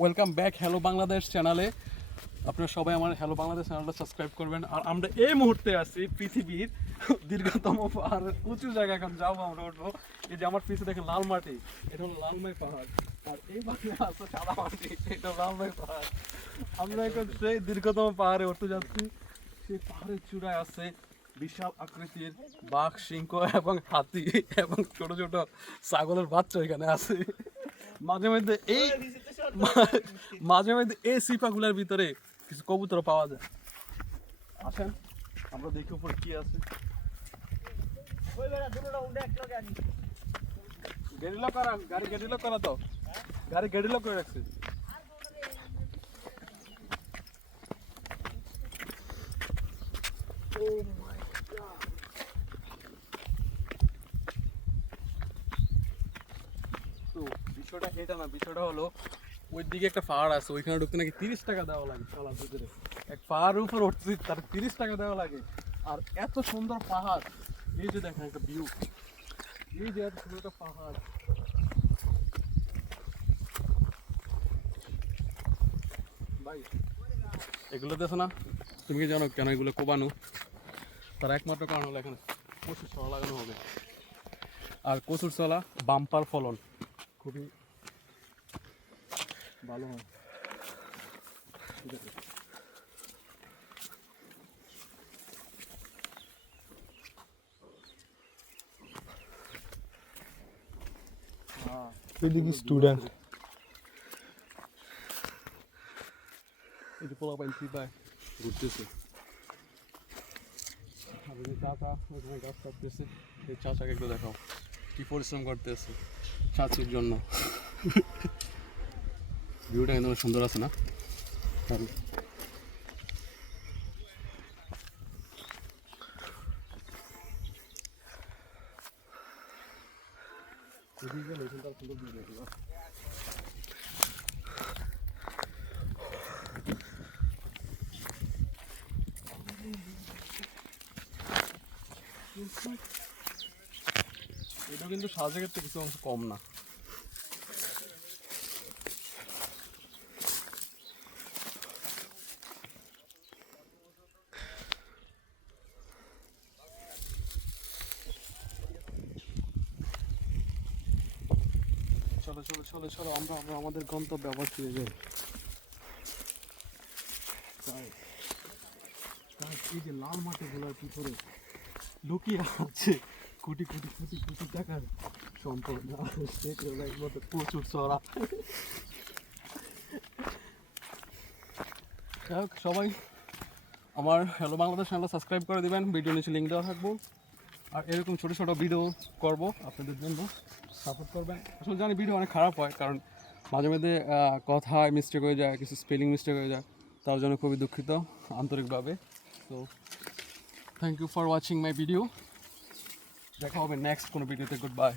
Welcome back hello Bangladesh চ্যানেলে। আপনারা সবাই আমার হ্যালো বাংলাদেশ চ্যানেলটা সাবস্ক্রাইব করবেন। আর আমরা এই মুহূর্তে আছি পৃথিবীর দীর্ঘতম পাহাড়ের উঁচু জায়গা। এখন যাবো আমরা, উঠবো। এই যে আমার পিছনে দেখেন লাল মাটি, এটা হলো লালমাই পাহাড়। আর এই পাশে আছে সাদা মাটি, এটা লালমাই পাহাড়। আমরা এখন সেই দীর্ঘতম পাহাড়ে উঠতে যাচ্ছি। সেই পাহাড়ের চূড়ায় আছে বিশাল আকৃতির বাঘ, সিংহ এবং হাতি এবং ছোট ছোট ছাগলের বাচ্চা এখানে আছে। মাঝে মধ্যে এই সিপাগুলোর ভিতরে কিছু কবুতর পাওয়া যায়। আসেন আমরা দেখি উপর কি আছে। গাড়ি লক করা তো, গাড়ি লক করে রাখছে। তো বিষয়টা এটা না, বিষয়টা হলো ওই দিকে একটা পাহাড় আছে, ওইখানে ঢুকতে নাকি 30 টাকা দেওয়া লাগে। চলার ভিতরে এক পাহাড়ের উপর উঠছি, তার 30 টাকা দেওয়া লাগে। আর এত সুন্দর পাহাড়, এই যে দেখেন একটা ভিউ, এই যে এত সুন্দর একটা পাহাড়। ভাই এগুলো দেখো না, তুমি কি জানো কেন এগুলো কোবানো? তার একমাত্র কারণ হলো এখানে কচুর ছড়া লাগানো হবে। আর কচুর ছলা বাম্পার ফলন, খুবই ভালো হয়। ঠিক আছে, এদিকে স্টুডেন্ট এই যে পোলা পাইন চিপায় ঘুরতেছে। আর এই যে চাচা ওখানে গাছ কাটতেছে, এই চাচাকে একটু দেখাও কি পরিশ্রম করতেছে চাচির জন্য। ভিউটা কিন্তু সুন্দর আছে না? এটা কিন্তু সাজেকের থেকে কিছু অংশ কম না। চলো চলো চলো চলো, আমরা আমরা আমাদের গন্তব্যে আবার ফিরে যাই। এই যে লাল মাটিগুলোর ভিতরে লুকিয়ে আছে কোটি কোটি কোটি কোটি টাকার সম্পদ। প্রচুর চড়া। যাই হোক, সবাই আমার হ্যালো বাংলাদেশ চ্যানেল সাবস্ক্রাইব করে দিবেন, ভিডিও নিচে লিঙ্ক দেওয়া থাকবো। আর এরকম ছোটো ছোটো ভিডিও করব আপনাদের জন্য, সাপোর্ট করবেন। আসলে জানি ভিডিও অনেক খারাপ হয়, কারণ মাঝে মধ্যে কথায় মিস্টেক হয়ে যায়, কিছু স্পেলিং মিস্টেক হয়ে যায়, তার জন্য খুবই দুঃখিত আন্তরিকভাবে। তো thank you for watching my video. দেখা হবে নেক্সট কোনো ভিডিওতে। Good by.